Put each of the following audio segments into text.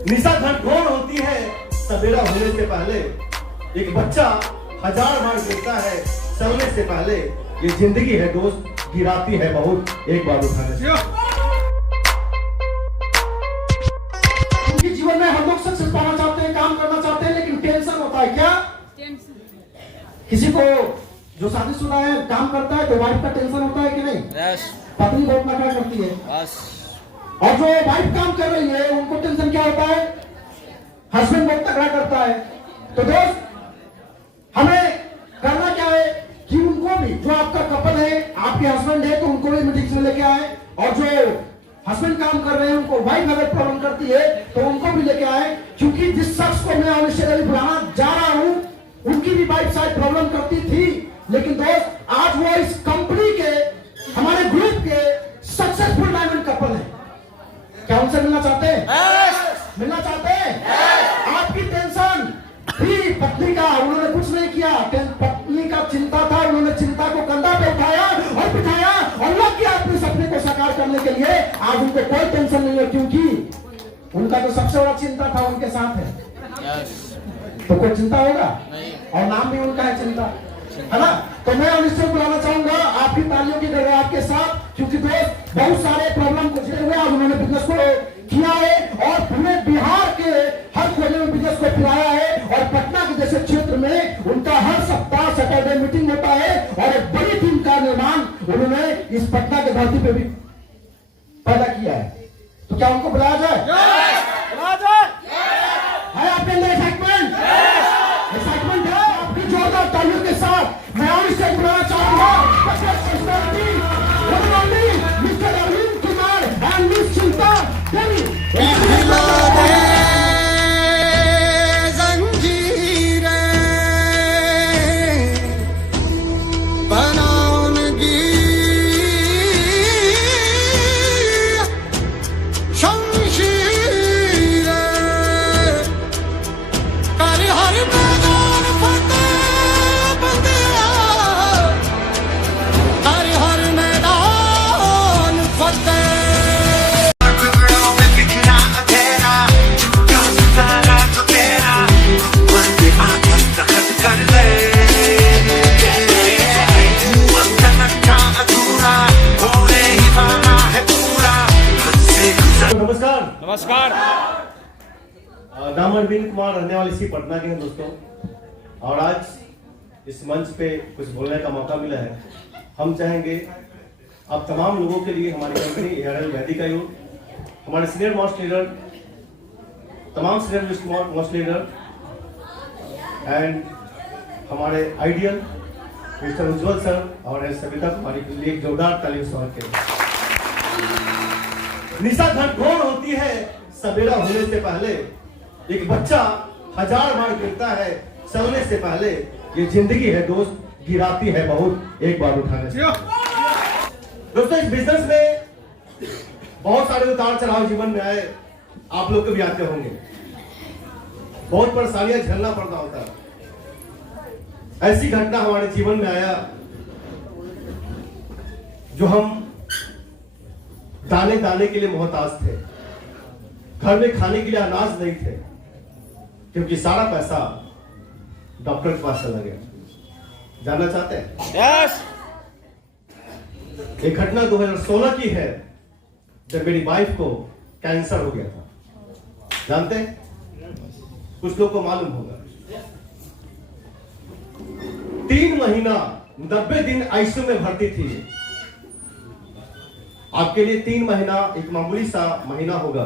निशा घंटघोर होती है सवेरा होने से पहले। एक बच्चा 1000 बार गिरता है सोने से पहले। ये जिंदगी है दोस्त, गिराती है बहुत एक बार उठाने से। उनके जीवन में हम लोग सक्सेस पाना चाहते हैं, काम करना चाहते हैं, लेकिन टेंशन होता है। क्या किसी को जो शादीशुदा है काम करता है तो वाइफ का टेंशन होता है कि नहीं? पत्नी बहुत नखरा करती है। और जो वाइफ काम कर रही है उनको टेंशन क्या होता है? हस्बैंड बहुत तगड़ा करता है। तो दोस्त हमें करना क्या है कि उनको भी, जो आपका कपल है, आपके हस्बैंड है, तो उनको भी मीटिंग्स में लेके आए। और जो हस्बैंड काम कर रहे हैं उनको वाइफ अगर प्रॉब्लम करती है तो उनको भी लेके आए। क्योंकि जिस शख्स को मैं ऑनेस्टली बुलाना जा रहा हूं उनकी भी वाइफ शायद प्रॉब्लम करती थी, लेकिन दोस्त आज वो इस कंपनी के, हमारे ग्रुप के सक्सेसफुल डायमंड कपल है। क्या उनसे मिलना चाहते हैं? मिलना चाहते हैं? आपकी टेंशन थी पत्नी का, उन्होंने कुछ नहीं किया। पत्नी का चिंता था, उन्होंने चिंता को कंधा पे उठाया और बिठाया और लग गया अपने सपने को साकार करने के लिए। आज उनको कोई टेंशन नहीं है, क्योंकि उनका जो सबसे बड़ा चिंता था उनके साथ है। तो कोई चिंता होगा? और नाम भी उनका है चिंता, है ना? तो मैं उनसे बुलाना चाहूंगा आपकी तालियों की गड़गड़ाहट के साथ, क्योंकि दोस्त बहुत सारे प्रॉब्लम को झेले हुए आज उन्होंने बिजनेस को किया है और पूरे बिहार के हर कोने में बिजनेस को फैलाया है। और पटना के जैसे क्षेत्र में उनका हर सप्ताह सैटरडे मीटिंग होता है और एक बड़ी टीम का निर्माण उन्होंने इस पटना के धरती पे भी पैदा किया है। तो क्या उनको बुलाया जाए? है आपके अंदर एक्साइटमेंट? एक्साइटमेंट है? आपकी जोरदार तालियों के साथ मैं और इसे बुलाना चाहूंगा mister Arvind Kumar and miss Chinta Devi. नमस्कार। नाम अरविंद कुमार, रहने वाले इसी पटना के हैं दोस्तों। और आज इस मंच पे कुछ बोलने का मौका मिला है। हम चाहेंगे आप तमाम लोगों के लिए हमारी कंपनी एआरएल मेडिका यूथ, हमारे सीनियर मोस्ट लीडर, तमाम सीनियर मोस्ट लीडर एंड हमारे आइडियल मिस्टर उज्जवल सर और सविता कुमारी के लिए एक जोरदार ताली स्वागत करें। निशा घंटघोर होती है सवेरा होने से पहले। एक बच्चा 1000 बार गिरता है सोने से पहले। ये जिंदगी है दोस्त, गिराती है बहुत एक बार उठाने से। दोस्तों इस बिजनेस में बहुत सारे उतार चढ़ाव जीवन में आए, आप लोग को भी आते होंगे। बहुत परेशानियां झेलना पड़ता होता है। ऐसी घटना हमारे जीवन में आया जो हम दाने दाने के लिए मोहताज थे। घर में खाने के लिए अनाज नहीं थे, क्योंकि सारा पैसा डॉक्टर के पास चला गया। जानना चाहते हैं? यस। एक घटना 2016 की है जब मेरी वाइफ को कैंसर हो गया था। जानते हैं? कुछ लोग को मालूम होगा। 3 महीना 90 दिन आईसीयू में भर्ती थी। आपके लिए 3 महीना एक मामूली सा महीना होगा,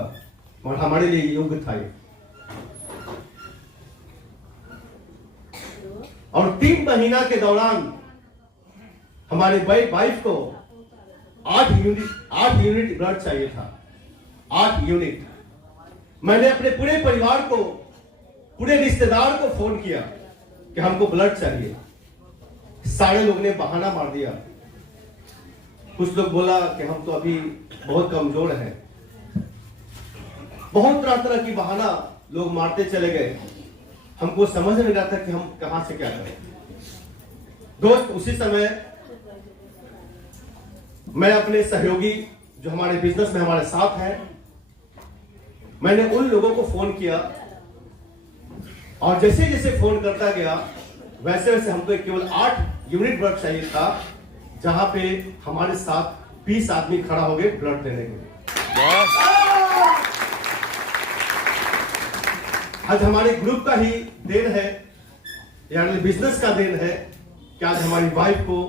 और हमारे लिए योग्य था ये। और 3 महीना के दौरान हमारे वाइफ को 8 यूनिट ब्लड चाहिए था। 8 यूनिट। मैंने अपने पूरे परिवार को, पूरे रिश्तेदार को फोन किया कि हमको ब्लड चाहिए। सारे लोग ने बहाना मार दिया। कुछ लोग बोला कि हम तो अभी बहुत कमजोर हैं। बहुत तरह तरह की बहाना लोग मारते चले गए। हमको समझ नहीं रहा था कि हम कहां से क्या करें। दोस्त उसी समय मैं अपने सहयोगी जो हमारे बिजनेस में हमारे साथ हैं, मैंने उन लोगों को फोन किया और जैसे जैसे फोन करता गया वैसे वैसे हमको केवल 8 यूनिट ब्लड चाहिए था, जहां पे हमारे साथ 20 आदमी खड़ा हो गए ब्लड देने के लिए। आज हमारे ग्रुप का ही देन है, यानी बिजनेस का देन है कि आज हमारी वाइफ को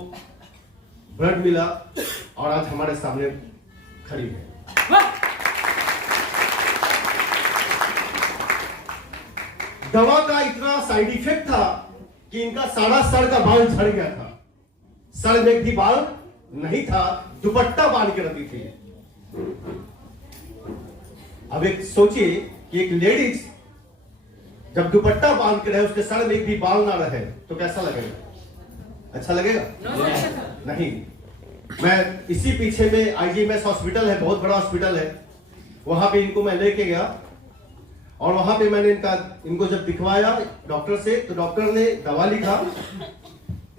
ब्लड मिला और आज हमारे सामने खड़ी है। दवा का इतना साइड इफेक्ट था कि इनका सारा सर का बाल झड़ गया था, सर में भी बाल नहीं था, दुपट्टा बांध के रखी थी। अब एक सोचिए कि एक लेडीज जब दुपट्टा बांध के रहे, उसके सर में एक भी बाल ना रहे तो कैसा लगेगा? अच्छा लगेगा? नहीं। मैं इसी पीछे में IGMS हॉस्पिटल है, बहुत बड़ा हॉस्पिटल है, वहां पे इनको मैं लेके गया और वहां पे मैंने इनको जब दिखवाया डॉक्टर से, तो डॉक्टर ने दवा लिखा।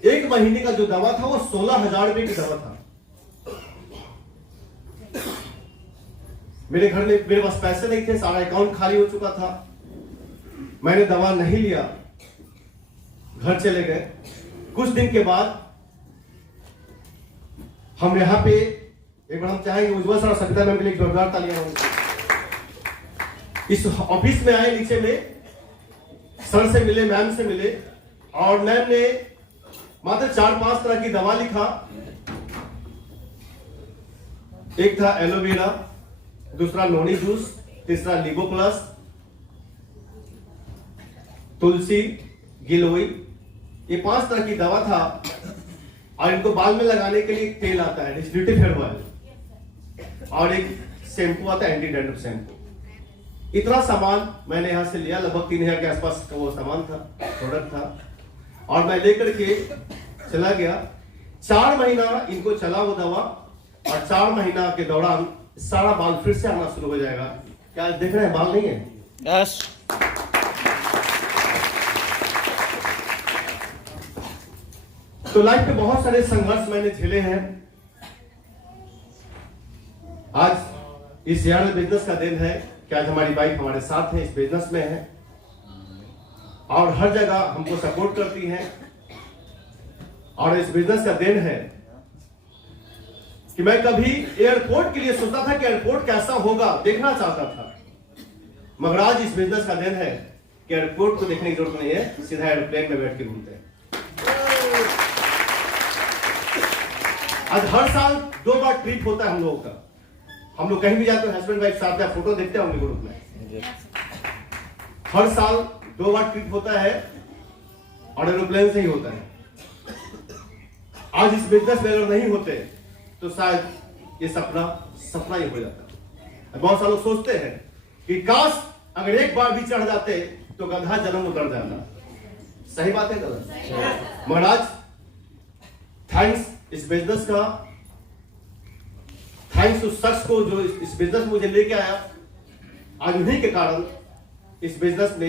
1 महीने का जो दवा था वो 16,000 रुपए की दवा था। मेरे घर में मेरे पास पैसे नहीं थे, सारा अकाउंट खाली हो चुका था। मैंने दवा नहीं लिया, घर चले गए। कुछ दिन के बाद हम यहाँ पे एक बार हम चाहेंगे उज्जवल सर और सविता मैम के लिए जोरदार तालियां होंगी। इस ऑफिस में आए, नीचे में सर से मिले, मैम से मिले और मैम ने मात्र 4-5 तरह की दवा लिखा। एक था एलोवेरा, दूसरा नोनी जूस, तीसरा लीबो प्लस, तुलसी, गिलोई, ये 5 तरह की दवा था। और इनको बाल में लगाने के लिए तेल आता है डिस्ट्रीब्यूटिव हेयर ऑयल, और एक शैम्पू आता है एंटी डैंड्रफ शैम्पू। इतना सामान मैंने यहां से लिया, लगभग 3,000 के आसपास का वो सामान था, प्रोडक्ट था, और मैं लेकर के चला गया। 4 महीना इनको चला वो दवा और 4 महीना के दौरान सारा बाल फिर से आना शुरू हो जाएगा। क्या देख रहे हैं? बाल नहीं है? यस। तो लाइफ में बहुत सारे संघर्ष मैंने झेले हैं। आज इस यार बिजनेस का दिन है कि आज हमारी वाइफ हमारे साथ है, इस बिजनेस में है और हर जगह हमको सपोर्ट करती है। और इस बिजनेस का दिन है कि मैं कभी एयरपोर्ट के लिए सोचता था कि एयरपोर्ट कैसा होगा, देखना चाहता था, मगर आज इस बिजनेस का दिन है कि एयरपोर्ट को देखने की जरूरत नहीं है, सीधा एयरप्लेन में बैठ के घूमते हैं। आज हर साल 2 बार ट्रिप होता है हम लोगों का। हम लोग कहीं भी जाते हैं, हस्बैंड वाइफ साथ में फोटो देखते हैं उनके ग्रुप में। हर साल 2 बार ट्रिप होता है और एरोप्लेन से ही होता है। आज इस बिजनेस में अगर नहीं होते तो शायद ये सपना ही हो जाता। बहुत सारे लोग सोचते हैं कि काश अगर एक बार भी चढ़ जाते तो गधा जन्म उतर जाता। सही बात है गलत? मगर आज थैंक्स इस बिजनेस का, थैंक्स उस शख्स को जो इस बिजनेस में मुझे लेके आया। आज उन्हीं के कारण इस बिजनेस में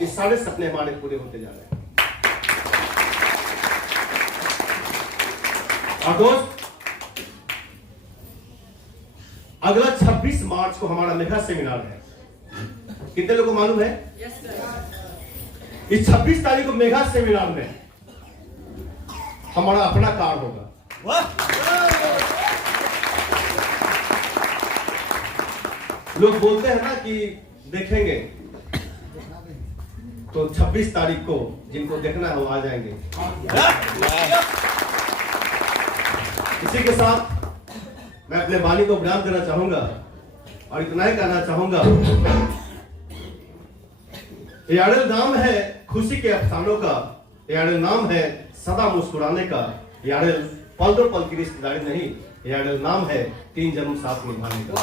ये सारे सपने हमारे पूरे होते जा रहे हैं। और दोस्त, अगला 26 मार्च को हमारा मेगा सेमिनार है। कितने लोगों को मालूम है? इस 26 तारीख को मेगा सेमिनार में हमारा अपना कार होगा। लोग बोलते हैं ना कि देखेंगे, तो 26 तारीख को जिनको देखना है वो आ जाएंगे। इसी के साथ मैं अपने वाणी को विराम देना चाहूंगा और इतना ही कहना चाहूंगा, यार्डल नाम है खुशी के अफसानों का, यार्डल नाम है सदा मुस्कुराने का, यार्डल पल दो पल की रिश्तेदारी नहीं, यार्डल नाम है 3 जन्म साथ निभाने का।